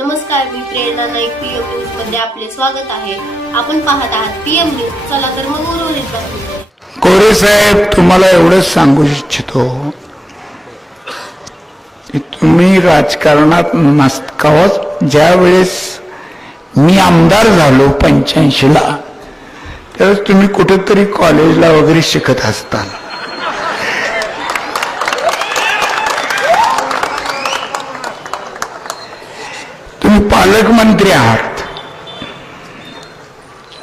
नमस्कार, मी प्रेरणा Naik. PM news मध्ये आपले स्वागत आहे. आपण पाहत आहात पीएम न्यूज. चला तर मग उर्वरित बातमी. कोरे साहेब, तुम्हाला एवढंच सांगू इच्छितो की तुम्ही राजकारणात नसताच. ज्या वेळेस मी आमदार झालो 85ला, त्यावेळेस तुम्ही कुठेतरी कॉलेजला वगैरे शिकत असताल. तुम्ही पालकमंत्री आहात.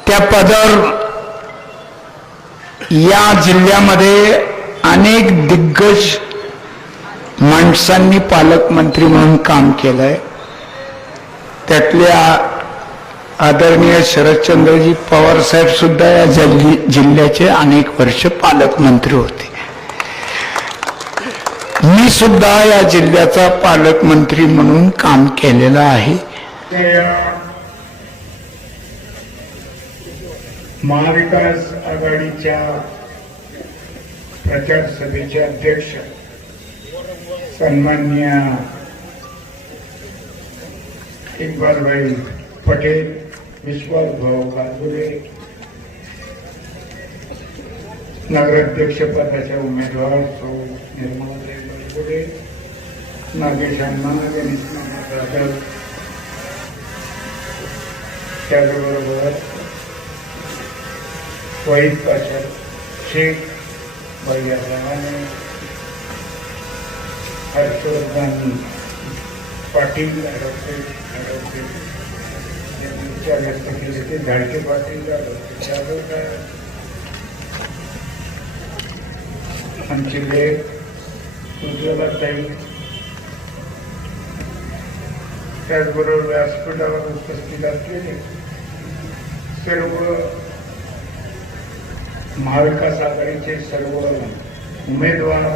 त्या पदावर या जिल्ह्यामध्ये अनेक दिग्गज माणसांनी पालकमंत्री म्हणून काम केलंय. त्यातल्या आदरणीय शरदचंद्रजी पवार साहेब सुद्धा या जिल्ह्याचे अनेक वर्ष पालकमंत्री होते. मी सुद्धा या जिल्ह्याचा पालकमंत्री म्हणून काम केलेलं आहे. महाविकास आघाडीच्या प्रचार सभेचे अध्यक्ष सन्माननीय इक्बालभाई पटेल, विश्वासभाऊ गांगुर्डे, नगराध्यक्ष पदाच्या उमेदवार सौ निर्मलाताई गांगुर्डे, नागेश अण्णा, गणेश जाधव, त्याचबरोबर वहीद पाशा शेख, भैया रहाणे, हर्षवर्धन पाटील, व्यक्त केले ते धाडके पाटील, आमचे लेख उज्ज्वलाताई, त्याचबरोबर व्यासपीठावर उपस्थित असलेले सर्व महाविकास आघाडीचे सर्व उमेदवार,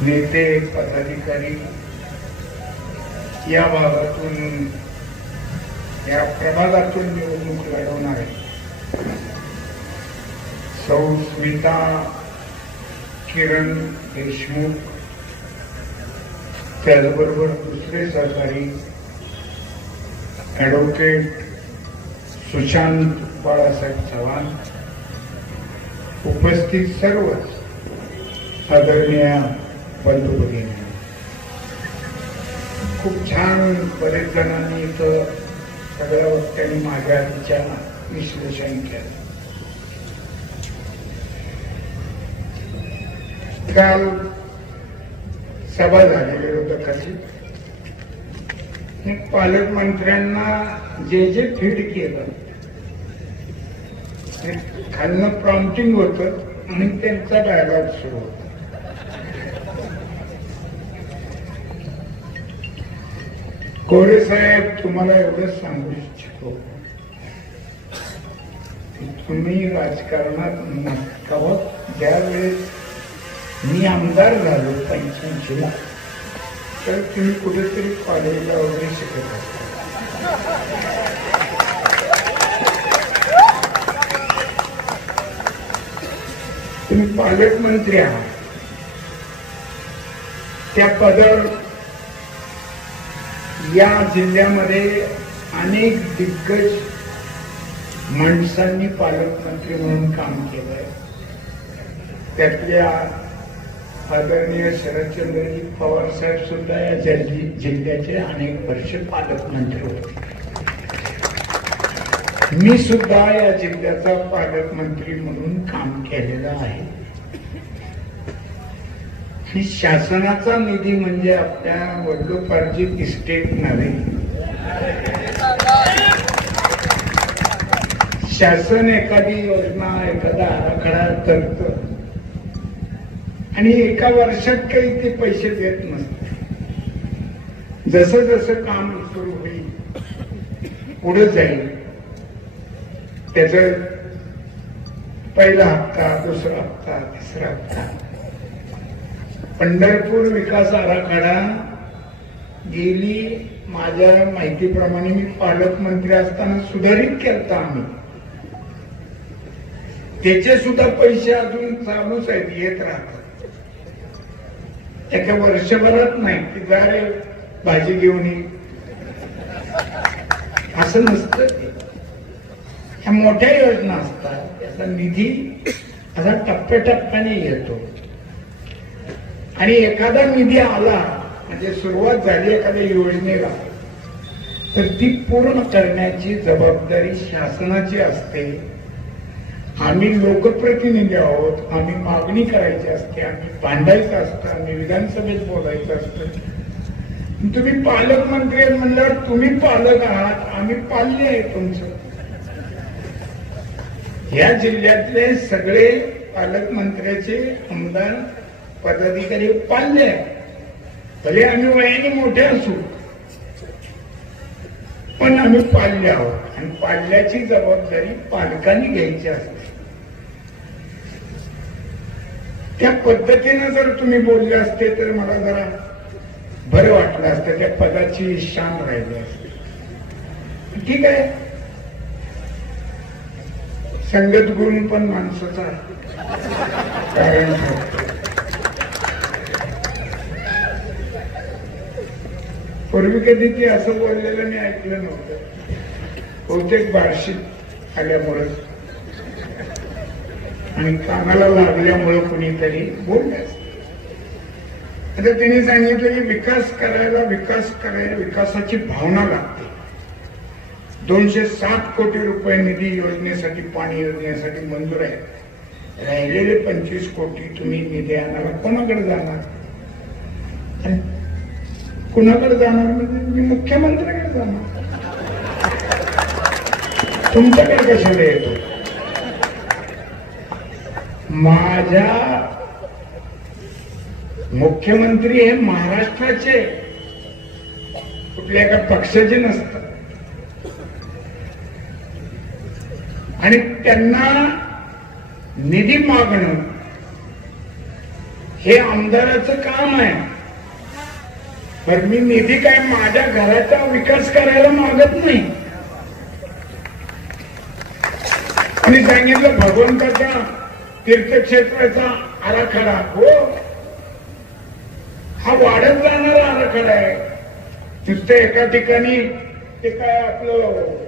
नेते, पदाधिकारी, या भागातून, या प्रभागातून निवडणूक लढवणारे सौ स्मिता किरण देशमुख, त्याचबरोबर दुसरे सहकारी ॲडव्होकेट सुशांत बाळासाहेब चव्हाण, उपस्थित सर्वच आदरणीय बंधू भगिनी, खूप छान बरेच जणांनी इथं सगळ्या वक्त्यांनी माझ्या आधीच्या विश्लेषण केलं. काल सभा झालेली विरोधकाची, पालकमंत्र्यांना जे जे फीड केलं खालनं प्रॉम्प्टिंग होतं आणि त्यांचा डायलॉग सुरू होता. कोरे साहेब, तुम्हाला एवढंच सांगू इच्छितो, तुम्ही राजकारणात नसताच. ज्यावेळेस मी आमदार झालो 85ला, तर तुम्ही कुठेतरी कॉलेजला वगैरे शिकत असता. तुम्ही पालकमंत्री आहात. त्या पदावर या जिल्ह्यामध्ये अनेक दिग्गज माणसांनी पालकमंत्री म्हणून काम केलंय. त्यातल्या आदरणीय शरदचंद्रजी पवार साहेब सुद्धा या जिल्ह्याचे अनेक वर्ष पालकमंत्री होते. मी सुद्धा या जिल्ह्याचा पालकमंत्री म्हणून काम केलेलं आहे. ही शासनाचा निधी म्हणजे आपल्या वडिलोपार्जित इस्टेट नव्हे. शासन एखादी योजना, एखादा आराखडा करतं आणि एका वर्षात काही ते पैसे देत नसते. जसं जसं काम सुरू होईल, पुढे जाईल, त्याच पहिला हप्ता, दुसरा हप्ता, तिसरा हप्ता. पंढरपूर विकास आराखडा गेली, माझ्या माहितीप्रमाणे मी पालकमंत्री असताना सुधारित केलता आम्ही. त्याचे सुद्धा पैसे अजून चालूच आहेत, येत राहतात. एका वर्षभरात नाही की भाजी घेऊन ये, असं नसतं ते. ह्या मोठ्या योजना असतात, त्याचा निधी असा टप्प्याटप्प्याने येतो आणि एखादा निधी आला म्हणजे सुरुवात झाली एखाद्या योजनेला तर ती पूर्ण करण्याची जबाबदारी शासनाची असते. आम्ही लोकप्रतिनिधी आहोत, आम्ही मागणी करायची असते, आम्ही भांडायचं असतं, आम्ही विधानसभेत बोलायचं असतं. तुम्ही पालकमंत्री आहेत म्हणल्यावर तुम्ही पालक आहात, आम्ही पाल्य आहे तुमचं. या जिल्ह्यातले सगळे पालकमंत्र्याचे आमदार पदाधिकारी पाल्य आहे. भले आम्ही वयाने मोठे असू पण आम्ही पाल्य आहोत आणि पाल्याची जबाबदारी पालकांनी घ्यायची असते. त्या पद्धतीनं जर तुम्ही बोलले असते तर मला जरा बरं वाटलं असतं, त्या पदाची शान राहिली असते. ठीक आहे, संगत गुण पण माणसाचा कारण ठरतो. पूर्वी कधी ती असं बोललेलं मी ऐकलं नव्हतं, बहुतेक बार्शीत आल्यामुळे आणि कानाला लागल्यामुळे कुणीतरी बोलले. आता त्यांनी सांगितलं की विकास करायला विकासाची भावना लागते. 207 कोटी रुपये निधी योजनेसाठी, पाणी योजनेसाठी मंजूर आहे. राहिलेले 25 कोटी तुम्ही निधी आणायला कोणाकडे जाणार? कुणाकडे जाणार म्हणजे मी मुख्यमंत्र्याकडे जाणार. तुमच्याकडे कशाला येतो? माझ्या मुख्यमंत्री हे महाराष्ट्राचे, कुठल्या एका पक्षाचे नसतात आणि त्यांना निधी मागणं हे आमदाराचं काम आहे. पण मी निधी काय माझ्या घराचा विकास करायला मागत नाही. आणि सांगितलं भगवंताचा तीर्थक्षेत्राचा आराखडा, हो हा वाढत जाणारा आराखडा आहे. नुसतं एका ठिकाणी ते काय आपलं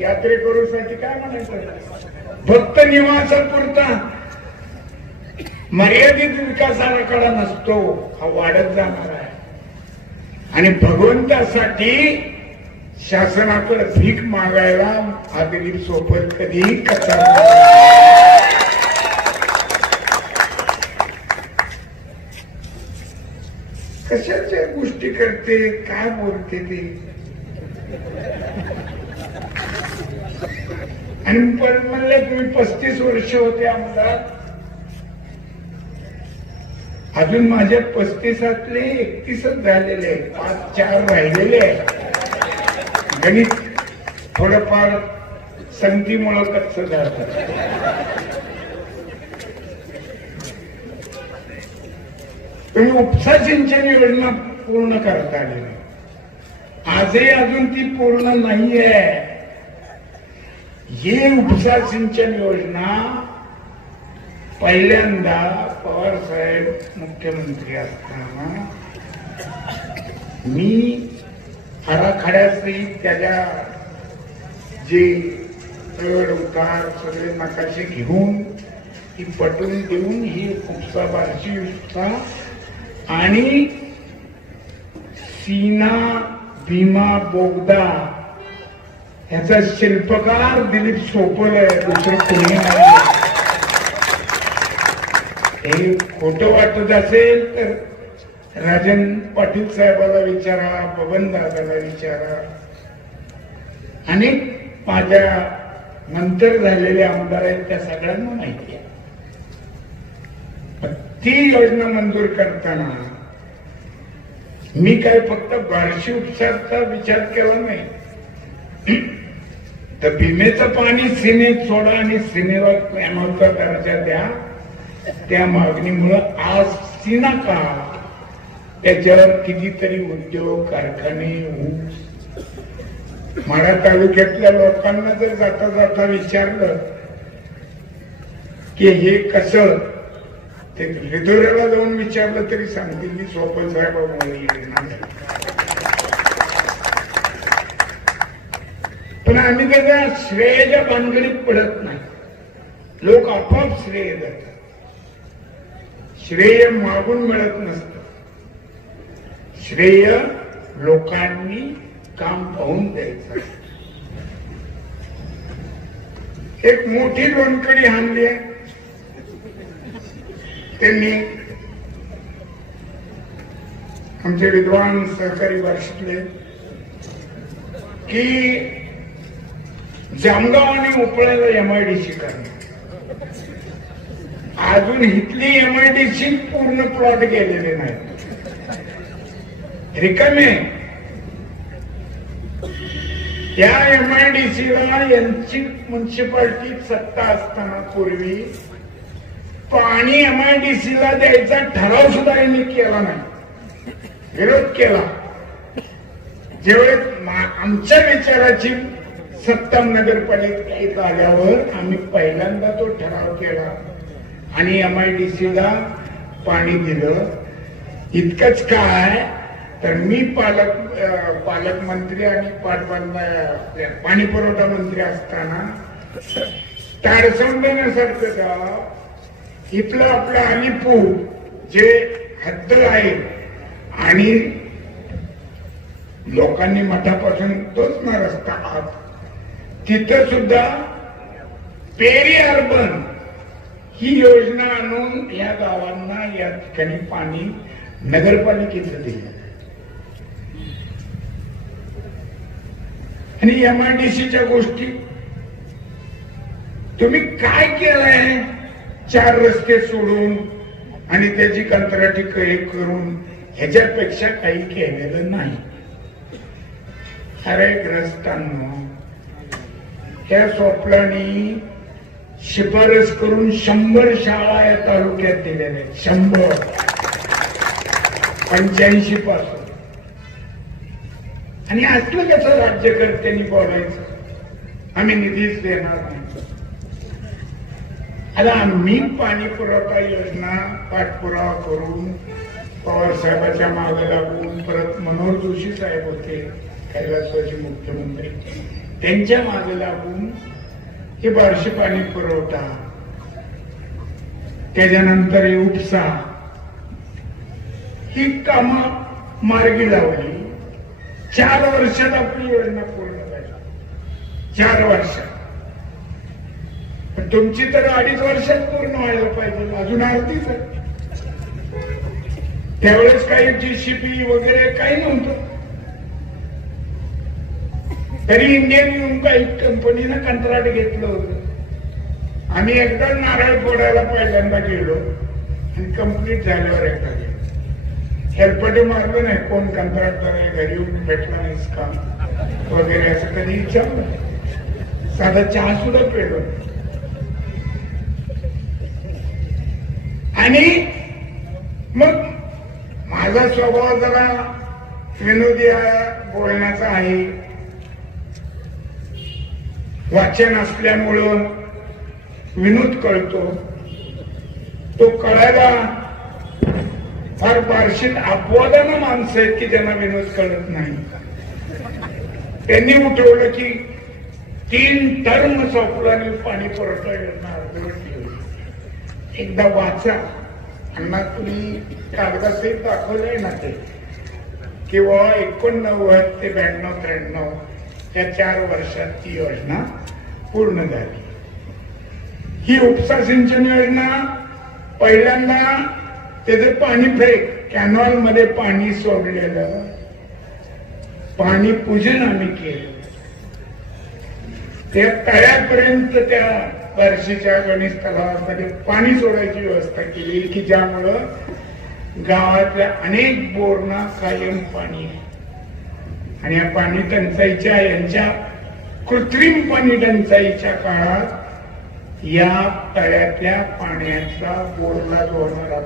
यात्रेकरूसाठी काय म्हणायचं, भक्त निवासापुरता मर्यादित विकास आराखडा नसतो, हा वाढत जाणार आहे. आणि भगवंतासाठी शासनाकडे भीक मागायला हा दिलीप सोपत कधीही कसा. कशाच्या गोष्टी करते, काय बोलते ती. आणि म्हणलं तुम्ही 35 वर्ष होते आमदार, अजून माझ्या 35तले 31च झालेले, 5-4 राहिलेले आहे. गणित थोडंफार संगतीमुळे कच्च झालं. तुम्ही उपसा सिंचन योजना पूर्ण करता आली नाही, आजही अजून ती पूर्ण नाहीये. ही उपसा सिंचन योजना पहिल्यांदा पवार साहेब मुख्यमंत्री असताना मी आराखड्यासहित त्याच्या जे चढ उतार सगळे नकाशे घेऊन ती पटवून देऊन ही उपसा बार्शी उपसा आणि सीना भीमा बोगदा ह्याचा शिल्पकार दिलीप सोपल आहे, दुसरं कोणी नाही. हे खोटं वाटत असेल तर राजन पाटील साहेबाला विचारा, बबन दादाला विचारा, अनेक माझ्या नंतर झालेले आमदार आहेत त्या सगळ्यांना माहिती आहे. ती योजना मंजूर करताना मी काय फक्त बार्शी उपसाचा विचार केला नाही, तर भीमेचं पाणी सीमेत सोडा आणि सीमेला कॅनॉलचा दर्जा द्या, त्या मागणीमुळं आज सीना का त्याच्यावर कितीतरी उद्योग कारखाने, ऊस. माढा तालुक्यातल्या लोकांना जर जाता जाता विचारलं की हे कसं, ते रिधोऱ्याला जाऊन विचारलं तरी सांगतील की स्वप्न साहेबांमुळे योजना झाली. पण आम्ही त्याच्या श्रेयाच्या भानगडीत पडत नाही. लोक आपोआप श्रेय देतात. श्रेय मागून मिळत नसतं. श्रेय लोकांनी काम पाहून द्यायचं. एक मोठी लोणकडी आणली आहे त्यांनी. आमचे विद्वान सहकारी भाषेतले की जामगाव आणि उपळ्याला MIDC करणार. अजून इथली MIDC पूर्ण प्लॉट गेलेले नाही, रिकामे. या MIDCला यांची म्युन्सिपाल्टी सत्ता असताना पूर्वी पाणी MIDCला द्यायचा ठराव सुद्धा यांनी केला नाही, विरोध केला. ज्यावेळेस आमच्या विचाराची सत्ता नगरपालिकेत आल्यावर आम्ही पहिल्यांदा तो ठराव केला आणि MIDCला पाणी दिलं. इतकंच काय तर मी पालकमंत्री आणि पाणी पुरवठा मंत्री असताना तारसंबेण्यासारखं गाव इथलं आपलं अलिपूर जे हद्द आहे आणि लोकांनी मठापासून तोच ना रस्ता आत, तिथं सुद्धा पेरी अर्बन ही योजना आणून या गावांना या ठिकाणी पाणी नगरपालिकेचं दिलं. आणि MIDCच्या गोष्टी तुम्ही काय केलंय? 4 रस्ते सोडून आणि त्याची कंत्राटी करून ह्याच्यापेक्षा काही केलेलं नाही. अरे ग्रस्तांना त्या स्वप्नानी शिफारस करून 100 शाळा या तालुक्यात दिलेल्या आहेत. 100 85 पासून. आणि असलं कसं राज्यकर्त्यांनी बोलायचं आम्ही निधीच देणार नाही. आता आम्ही पाणी पुरवठा योजना पाठपुरावा करून पवार साहेबांच्या मागे लागून, परत मनोहर जोशी साहेब होते कैलासवासी मुख्यमंत्री, त्यांच्या मागे लागून हे बार्शी पाणी पुरवठा, त्याच्यानंतर हे उपसा, ही कामं मार्गी लावली. 4 वर्षात आपली योजना पूर्ण झाली. 4 वर्षात. पण तुमची तर 2.5 वर्षात पूर्ण व्हायला पाहिजे, अजून अर्धीच आहे. त्यावेळेस काही GCP वगैरे काही नव्हतं. तरी इंडियन काही कंपनीनं कंत्राट घेतलं होतं. आम्ही एकदा नारळ फोडायला पहिल्यांदा गेलो आणि कंप्लीट झाल्यावर एकदा गेलो. हेल्पटे मारलं नाही, कोण कंत्राटदार आहे, घरी येऊन भेटला नाहीस का वगैरे असं कधी विचारलं. साधा चहा सुद्धा पेलो. आणि मग माझा स्वभाव जरा विनोदी बोलण्याचा आहे. वाचन असल्यामुळं विनोद कळतो. तो कळायला फार बार्शीत अपवादानं माणसं आहेत की त्यांना विनोद कळत नाही. त्यांनी उठवलं की 3 टर्म स्वप्नाने पाणी पुरवठा योजना अर्धवट ठेवली. एकदा वाचा. अण्णा तुम्ही कागदासहित दाखवलंय ना ते, किंवा 89 ते 92-93 या 4 वर्षात ती योजना पूर्ण झाली. ही उपसा सिंचन योजना पहिल्यांदा त्याचं पाणी फेक कॅनॉल मध्ये पाणी सोडलेलं, पाणी पूजन आम्ही केलं. त्या तळ्यापर्यंत त्या बार्शीच्या गणेश तलावामध्ये पाणी सोडायची व्यवस्था केली की ज्यामुळं गावातल्या अनेक बोरना कायम पाणी आहे. आणि या पाणी टंचाईच्या यांच्या कृत्रिम पाणी टंचाईच्या काळात या तळ्यातल्या पाण्याचा बोरला जो होणारा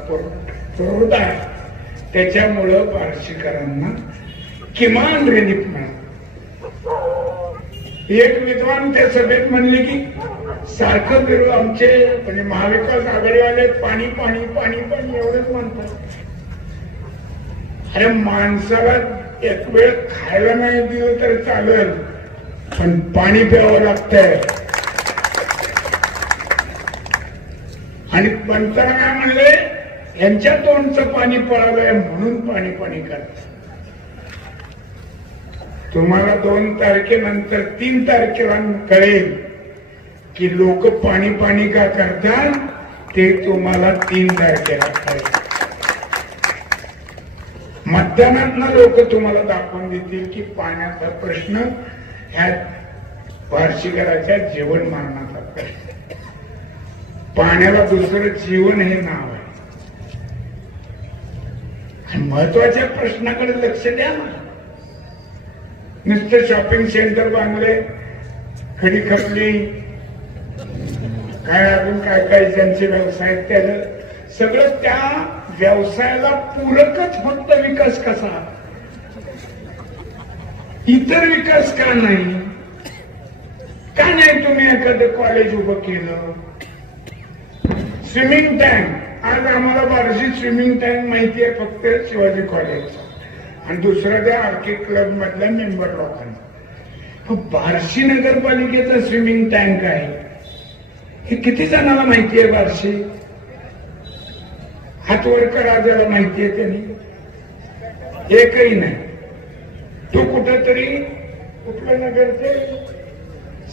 पुरवठा आहे त्याच्यामुळं बार्शीकरांना किमान रिलीफ मिळालं. एक विद्वान त्या सभेत म्हणले की सारखं फिरू आमचे म्हणजे महाविकास आघाडीवाले पाणी पाणी पाणी पाणी एवढंच म्हणतात. अरे माणसाला एक वेळ खायला नाही दिलं तर चालेल, पण पाणी प्यावं लागतंय. आणि पंतांना काय म्हणले, यांच्या तोंडचं पाणी पळालंय म्हणून पाणी पाणी करतात. तुम्हाला 2 तारखेनंतर 3 तारखेला कळेल की लोक पाणी पाणी का करतात, ते तुम्हाला 3 तारखेला कळेल. मतदानात लोक तुम्हाला दाखवून देतील की पाण्याचा प्रश्न ह्या वार्षिकाच्या जीवन मरणाचा प्रश्न. पाण्याला दुसरं जीवन हे नाव आहे. महत्वाच्या प्रश्नाकडे लक्ष द्या ना. नुसतं शॉपिंग सेंटर बांधले, खडी खपली, काय अजून काय काय ज्यांचे व्यवसाय, त्याचं सगळं त्या व्यवसायाला पूरकच फक्त विकास कसा, इतर विकास का नाही? का नाही तुम्ही एखादं कॉलेज उभं केलं? स्विमिंग टँक, आज आम्हाला बार्शी स्विमिंग टँक माहिती आहे फक्त शिवाजी कॉलेजचा आणि दुसरा त्या आर्किड क्लब मधल्या मेंबर लोकांना. बार्शी नगरपालिकेचा स्विमिंग टँक आहे हे किती जणांना माहिती आहे? बार्शी हातवर करा ज्याला माहिती आहे त्यांनी, एकही नाही. तो कुठेतरी कुठलं नगर ते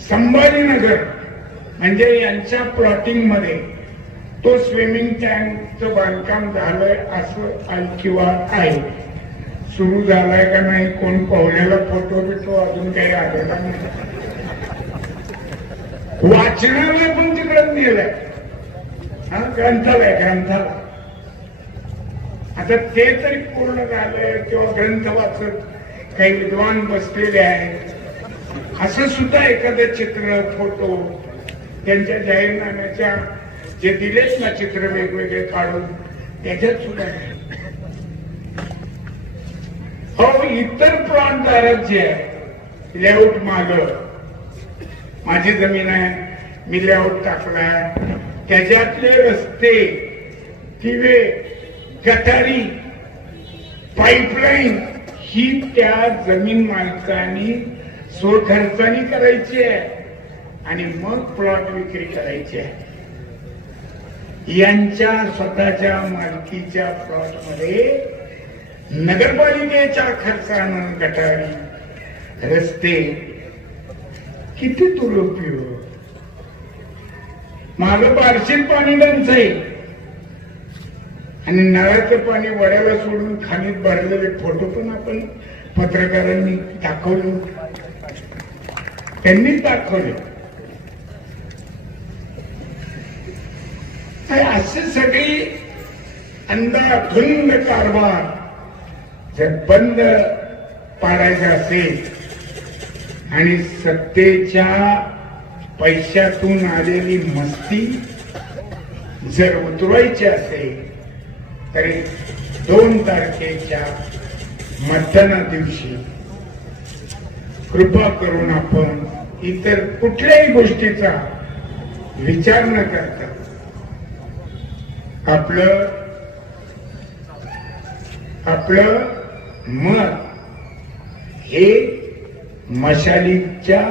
संभाजीनगर म्हणजे यांच्या प्लॉटिंग मध्ये तो स्विमिंग टँकचं बांधकाम झालंय असं ऐकिवा आहे. सुरू झालाय का नाही कोण पाहुण्याला फोटो बिटो अजून काही आलेला नाही. वाचनालय पण तिकडे नेलंय, ग्रंथालय ग्रंथालय. आता ते तरी पूर्ण झालंय किंवा ग्रंथ वाचत काही विद्वान बसलेले आहेत. असं सुद्धा एखादं चित्र फोटो त्यांच्या जाहीरनाम्याच्या जे दिलेत ना चित्र वेगवेगळे काढून त्याच्यात सुद्धा हो. इतर प्लॉट धारक जे आहे, लेआउट माग माझी जमीन आहे, मी लेआउट टाकलाय, त्याच्यातले रस्ते, दिवे, गटारी, पाईपलाईन ही त्या जमीन मालकांनी स्वखर्चानी करायची आहे आणि मग प्लॉट विक्री करायची आहे. यांच्या स्वतःच्या मालकीच्या प्लॉट मध्ये नगरपालिकेच्या खर्चानं गटारी, रस्ते किती दुरुपयोग. माझं बार्शीत पाणी टंचाई आणि नळाचं पाणी वड्याला सोडून खाणीत भरलेले फोटो पण आपण पत्रकारांनी दाखवले, त्यांनीच दाखवले. असे सगळी अंधाधुंद कारभार जर बंद पाडायचा असेल आणि सत्तेच्या पैशातून आलेली मस्ती जर उतरवायची असेल तरी 2 तारखेच्या मतदाना दिवशी कृपा करून आपण इतर कुठल्याही गोष्टीचा विचार न करता आपलं मत हे मशालीच्या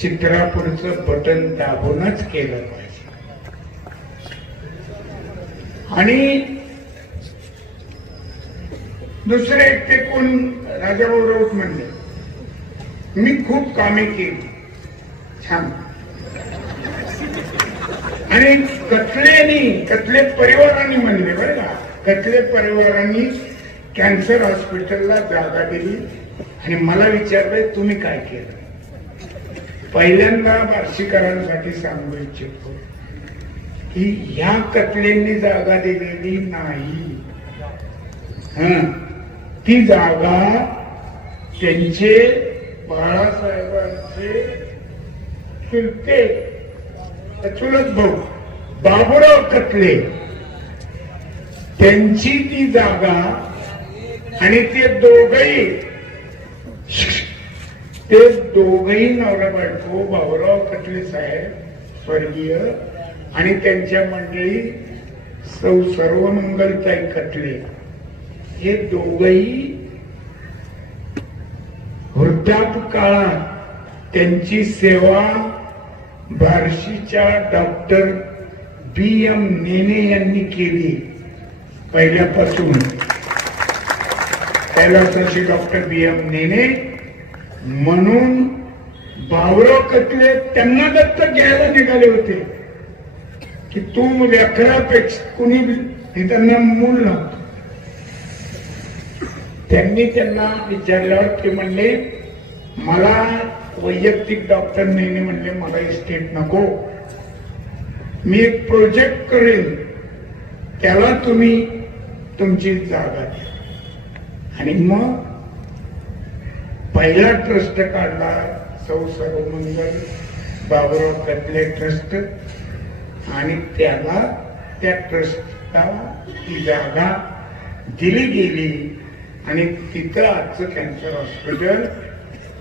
चित्रापुरचं बटन दाबूनच केलं पाहिजे. आणि दुसरे ते कोण राजाभाऊ राऊत म्हणले, मी खूप कामे केली, छान. आणि कथले परिवारांनी म्हणले बरं का, कथले परिवारांनी कॅन्सर हॉस्पिटलला जागा दिली आणि मला विचारलंय तुम्ही काय केलं. पहिल्यांदा बार्शीकरांसाठी सांगू इच्छितो की ह्या कथलेंनी जागा दिलेली नाही. ती जागा त्यांचे बाळासाहेबांचे चुलते चुलत भाऊ बाबूराव कथले त्यांची ती जागा आणि ते दोघही नवरा बायको बाबूराव कथले साहेब स्वर्गीय आणि त्यांच्या मंडळी सौ सर्वमंगलताई कटले हे दोघही वृद्धापकाळात त्यांची सेवा बार्शीच्या डॉक्टर B.M. नेने यांनी केली. पहिल्यापासून कैलासाची डॉक्टर B.M. नेने म्हणून भाऊराव कटले त्यांना दत्तक घ्यायला निघाले होते की तू लेकरापेक्षा कुणी त्यांना मूल नव्हतं. त्यांनी त्यांना विचारल्यावर ते म्हणले मला वैयक्तिक डॉक्टर नेने म्हणले मला इस्टेट नको, मी एक प्रोजेक्ट करेन त्याला तुम्ही तुमची जागा द्या. आणि मग पहिला ट्रस्ट काढला सौ सर्वमंगल बाबुराव कटले ट्रस्ट आणि त्याला त्या ट्रस्टला ती जागा दिली गेली आणि तिथं आजचं कॅन्सर हॉस्पिटल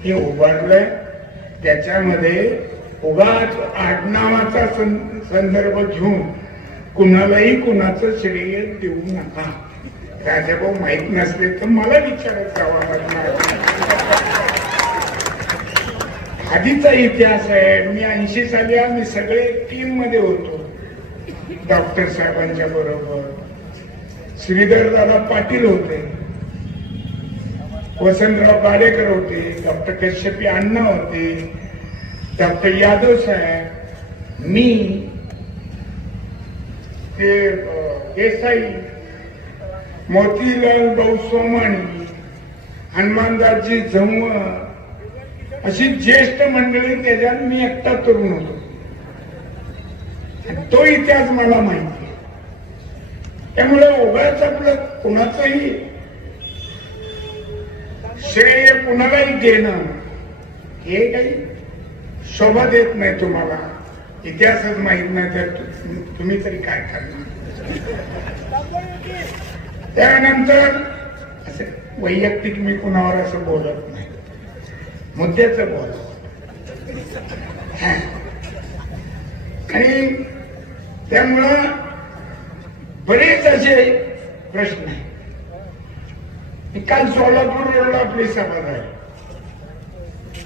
हे उभारलंय. त्याच्यामध्ये उगाच आडनावाचा संदर्भ घेऊन कुणालाही कुणाचं श्रेय देऊ नका. राजाभाऊ माहित नसले तर मला विचारत जावा लागणार. आधीचा इतिहास आहे. मी 80 साली आम्ही सगळे टीम मध्ये होतो डॉक्टर साहेबांच्या बरोबर. श्रीधर दादा पाटील होते, वसंतराव गाडेकर होते, डॉक्टर कश्यपी अण्णा होते, डॉक्टर यादव साहेब, मी, ते देसाई, मोतीलाल भाऊ सोमाणी, हनुमानदासजी झंव, अशी ज्येष्ठ मंडळी. त्याच्यात मी एकटा तरुण होतो. तो इतिहास मला माहिती आहे. त्यामुळे उगाच आपलं कुणाचंही श्रेय कुणालाही देणं हे काही शोभा देत नाही. तुम्हाला इतिहासच माहित नाही तर तुम्ही तरी काय करणार. त्यानंतर असं वैयक्तिक मी कुणावर असं बोलत नाही, मुद्द्याचं बोलत. आणि त्यामुळं बरेच असे प्रश्न आहेत. काल सोलापूर रोडला आपली सभा झाली.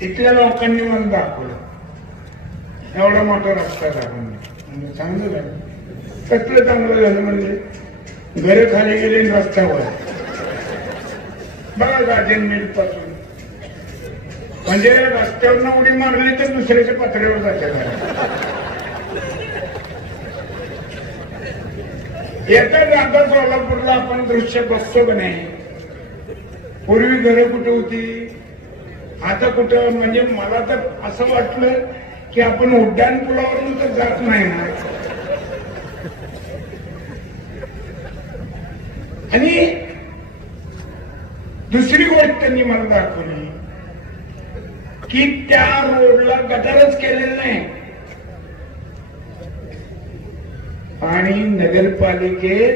इथल्या लोकांनी मला दाखवलं एवढा मोठा रस्ता झाला. चांगलं झालं. कसलं चांगलं झालं म्हणजे घर खाली गेले रस्त्यावर बघा गार्डन मिल पासून. म्हणजे रस्त्यावर उडी मारली तर दुसऱ्याच्या पत्र्यावर जाते. येतात आता सोलापूरला आपण दृश्य बघतो का नाही. पूर्वी घरं कुठे होती, आता कुठं. म्हणजे मला तर असं वाटलं की आपण उड्डाण पुलावरून तर जात नाही ना. आणि दुसरी गोष्ट त्यांनी मला दाखवली की त्या रोडला गटारच केलेलं नाही. आणि नगरपालिकेत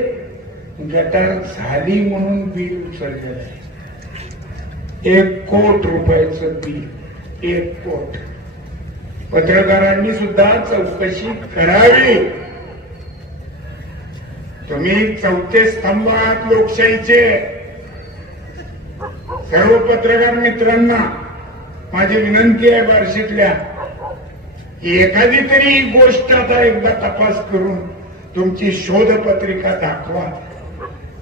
गटार झाली म्हणून बिल उचललेलं आहे. 1 कोटी रुपयाचं बिल. 1 कोटी. पत्रकारांनी सुद्धा चौकशी करावी. तुम्ही चौथे स्तंभ आहात लोकशाहीचे. सर्व पत्रकार मित्रांना माझी विनंती आहे बार्शीतल्या, एखादी तरी गोष्ट आता एकदा तपास करून तुमची शोध पत्रिका दाखवा.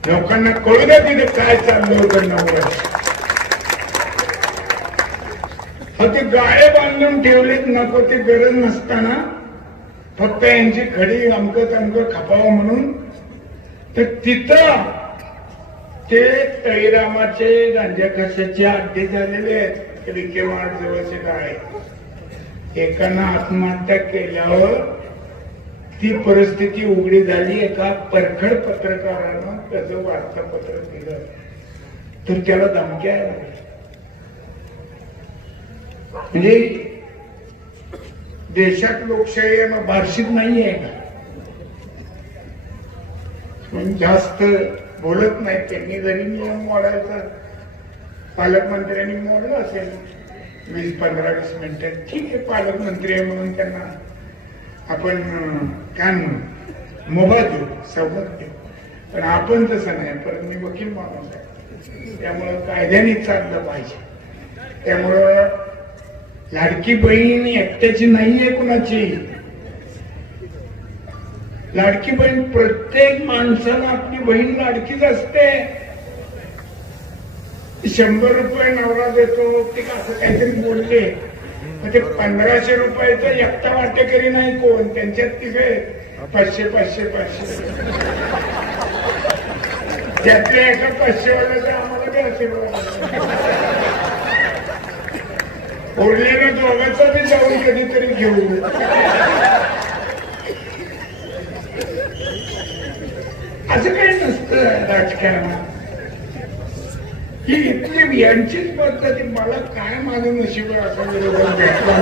लोकांना कळू द्या तिथे काय चाललं होतं. नवऱ्याच ते गाळे बांधून ठेवलेत, नको ते गरज नसताना फक्त यांची खडी अमकत अमकत खपावं म्हणून. तर तिथं ते तळीरामाचे गांजा कशाचे अड्डे झालेले आहेत. रिकेवाड जवळचे गाळे. एकानं आत्महत्या केल्यावर ती परिस्थिती उघडी झाली. एका परखड पत्रकारानं त्याचं वार्तापत्र दिलं तर त्याला धमक्या लागल्या. म्हणजे देशात लोकशाही आहे, मग बार्शीत नाही आहे का. जास्त बोलत नाही. त्यांनी जरी नियम मोडायचा पालकमंत्र्यांनी मोडलं असेल 20-15-20 मिनिटं, ठीक आहे. पालकमंत्री आहे म्हणून त्यांना आपण काय म्हणू मोबा देऊ, सवलत देऊ. पण आपण तसं नाही. परत मी वकील माणूस आहे, त्यामुळं कायद्याने चाललं पाहिजे. त्यामुळं लाडकी बहीण एकट्याची नाहीये कुणाची. लाडकी बहीण प्रत्येक माणसाला आपली बहीण लाडकीच असते. 100 रुपये नवरा देतो ते असं काहीतरी बोलले, ते 1500 रुपयाचं एकटा वाटेकरी नाही कोण, त्यांच्यात तिघे 500 500 500. त्यातल्या एका 500 वाल्याचं आम्हाला काय आशीर्वाद ओढलेलं दोघांचा बी जाऊन कधीतरी घेऊ. असं काही नसतं राजकारणात. ही इथली यांचीच पद्धती. मला काय माझं नशीब आहे असं विरोधात भेटला.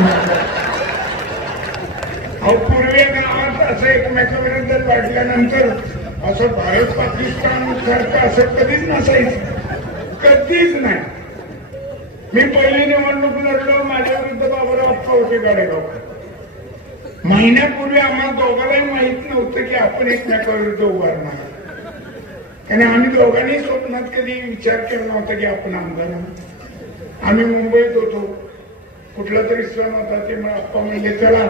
अहो पूर्वी गावात असं एकमेकाविरुद्ध लढल्यानंतर असं भारत पाकिस्तान सारखं असं कधीच नसायचं, कधीच नाही. मी पहिली निवडणूक लढलो, माझ्या विरुद्ध बाबूराव अप्पा होते गाडेगाव. महिन्यापूर्वी आम्हाला दोघांनाही माहित नव्हतं की आपण एकमेकाविरुद्ध उभारणार. आणि आम्ही दोघांनी स्वप्नात कधी विचार केला नव्हता की आपण आमदार. आम्ही मुंबईत होतो, कुठला तरी सण होता, ते मला अप्पा म्हणजे चला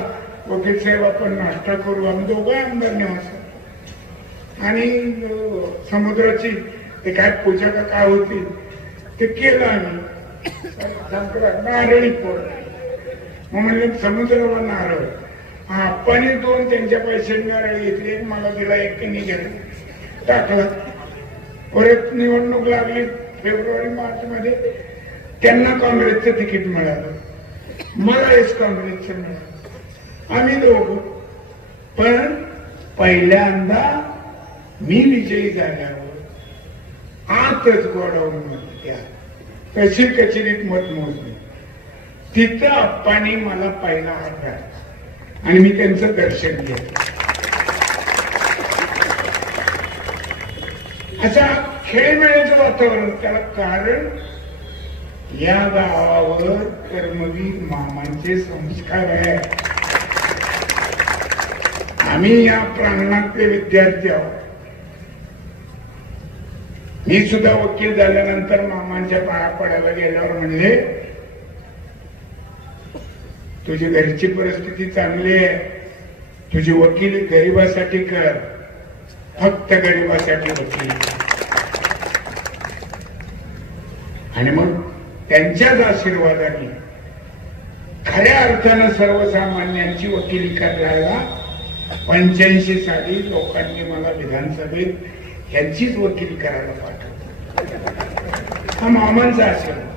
वकील साहेब आपण नाश्ता करू. आम्ही दोघं आमदार निवास. आणि समुद्राची ते काय पूजा का काय होती ते केलं आम्ही. नारळी पोर मग म्हणजे समुद्रावर नारळ. अप्पाने 2 त्यांच्या पैशांनी नारळ घेतली, मला दिला, एक त्यांनी घेतलं टाकलं. परत निवडणूक लागली फेब्रुवारी मार्च मध्ये, त्यांना काँग्रेसचं तिकीट मिळालं, मला एस काँग्रेसचं मिळालं. आम्ही दोघं. पण पहिल्यांदा मी विजयी झाल्यावर आतच गोडाऊन मध्ये तहसील कचेरीत मत मोजली. तिथं अप्पांनी मला पहिला हात घातला आणि मी त्यांचं दर्शन घेतलं. असा खेळमेळ्याचं वातावरण. त्याला कारण या गावावर कर्मवीर मामांचे संस्कार आहे. आम्ही या प्रांगणातले विद्यार्थी आहोत. मी सुद्धा वकील झाल्यानंतर मामांच्या पाया पडायला गेल्यावर म्हणले, तुझी घरची परिस्थिती चांगली आहे, तुझी वकिली गरिबासाठी कर, फक्त गरिबासाठी वकील. आणि मग त्यांच्याच आशीर्वादाने खऱ्या अर्थानं सर्वसामान्यांची वकिली करायला 85 साली लोकांनी मला विधानसभेत यांचीच वकिली करायला पाठवलं. हा मामांचा आशीर्वाद.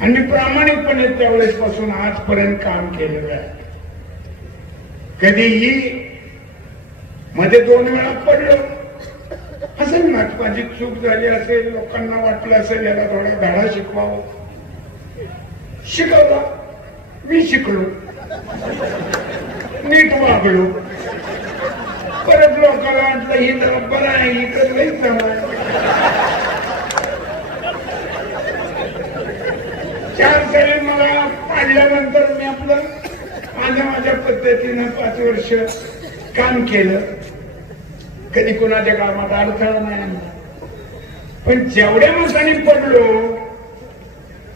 आणि मी प्रामाणिकपणे त्यावेळेस पासून आजपर्यंत काम केलेलं आहे. कधीही मध्ये 2 वेळा पडलो असेल ना, माझी चूक झाली असेल, लोकांना वाटलं असेल याला थोडा धडा शिकवावं, शिकवला. मी शिकलो, नीट वागलो. परत लोकांना वाटलं ही जरा बरं आहे, इकडं लई चांगलं. 4 साली मला पाडल्यानंतर मी आपलं माझ्या पद्धतीनं 5 वर्ष काम केलं. कधी कोणाच्या कामात अडथळा नाही आणला. पण जेवढ्या मतांनी पडलो,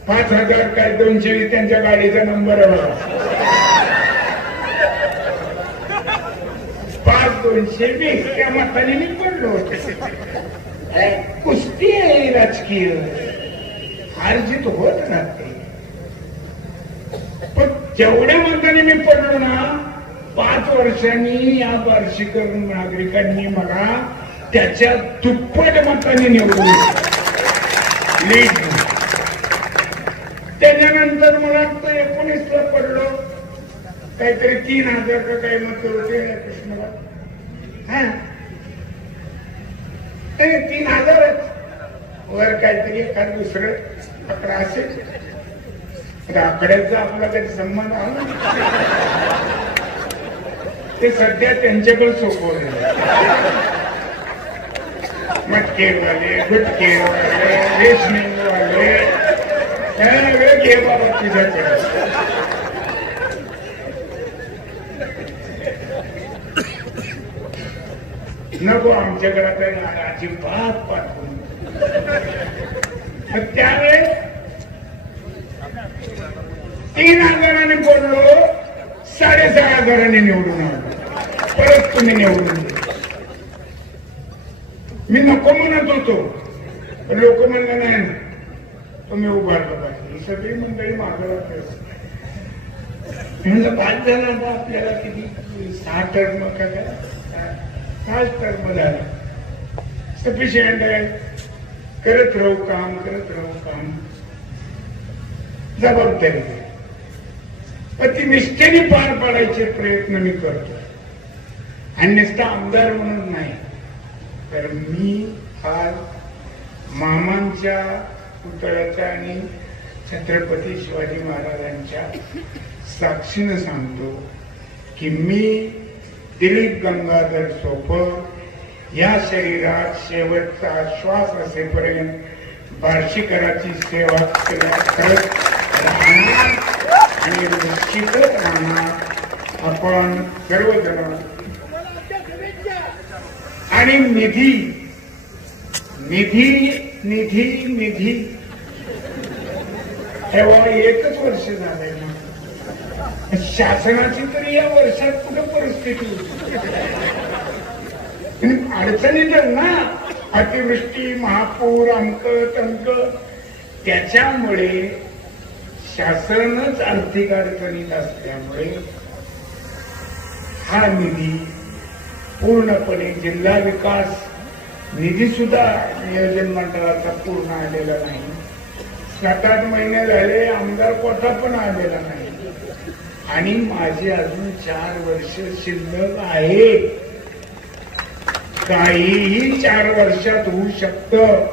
5000 काय 220 त्यांच्या गाडीचा नंबर आहे बघा, 5220 त्या मताने मी पडलो होतो. कुस्ती आहे राजकीय, हारजीत होत राहते. पण जेवढ्या मताने मी पडलो ना, 5 वर्षांनी या बार्शीकर नागरिकांनी मला त्याच्या दुप्पट मताने निवडून लीड. त्याच्यानंतर मला 19 ला पडलो, काहीतरी 3000 का काही मत होते कृष्णाला. हा 3000च वर काहीतरी एखाद दुसरं आकडा असेल. आकड्याचा आपला काही संबंध आला ते सध्या त्यांच्याकडे सोपवले. मटकेवाले, गुटकेवाले, रेशनिंगवाले घे बाबा तुझ्याकडे. नको आमच्याकडे आता अजिबात पाठवून. तर त्यावेळेस 3,000 बोललो, 6,500 निवडून आलो. परत तुम्ही निवडून दिले. मी नको म्हणत होतो, पण लोक म्हणलं नाही तुम्ही उभारलं पाहिजे. ही सगळी मंडळी मागं म्हणलं बाद झाला आता आपल्याला किती 6 टर्म का काय 5 टर्म झाला सफिशियंट आहे. करत राहू काम जबाबदारी पण ती निष्ठेने पार पाडायचे प्रयत्न मी करतो. आणि नुसता आमदार म्हणून नाही तर मी आज मामांच्या पुतळ्याच्या आणि छत्रपती शिवाजी महाराजांच्या साक्षीनं सांगतो की मी दिलीप गंगाधर सोपल या शरीरात शेवटचा श्वास असेपर्यंत बार्शीकराची सेवा करत राहणार आणि निश्चितच राहणार. आपण सर्वजण आणि निधी तेव्हा 1च वर्ष झालंय ना. शासनाची तरी या वर्षात कुठं परिस्थिती होती. अडचणीत ना अतिवृष्टी महापूर अंक तंक त्याच्यामुळे शासनच आर्थिक अडचणीत असल्यामुळे हा निधी पूर्णपणे जिल्हा विकास निधी सुद्धा नियोजन मंडळाचा पूर्ण आलेला नाही. 7-8 महिने झाले आमदार कोटा पण आलेला नाही. आणि माझे अजून 4 वर्ष शिल्लक आहे. काहीही 4 वर्षात होऊ शकतं.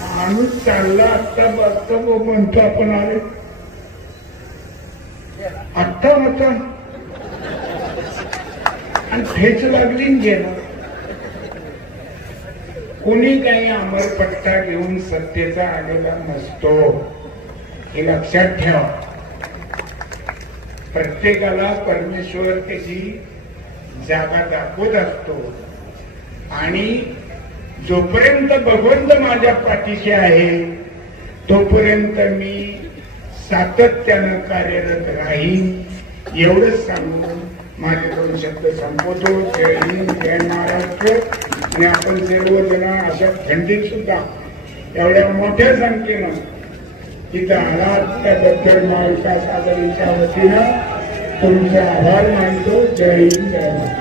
माणूस चालला आता बघतो म्हणतो आपण आले आत्ता होता आणि ठेच लागली गेला. कोणी काही अमरपट्टा घेऊन सत्तेचा आलेला नसतो हे लक्षात ठेवा. प्रत्येकाला परमेश्वर त्याची जागा दाखवत असतो. आणि जोपर्यंत भगवंत माझ्या पाठीशी आहे तोपर्यंत मी सातत्यानं कार्यरत राहीन एवढंच सांगून माझे 2 शब्द संपवतो. जय हिंद, जय महाराष्ट्र. आणि आपण सर्वजण अशा थंडीत सुद्धा एवढ्या मोठ्या संख्येनं इथं आलात त्याबद्दल महाविकास आघाडीच्या वतीनं तुमचे आभार मानतो. जय हिंद, जय महाराष्ट्र.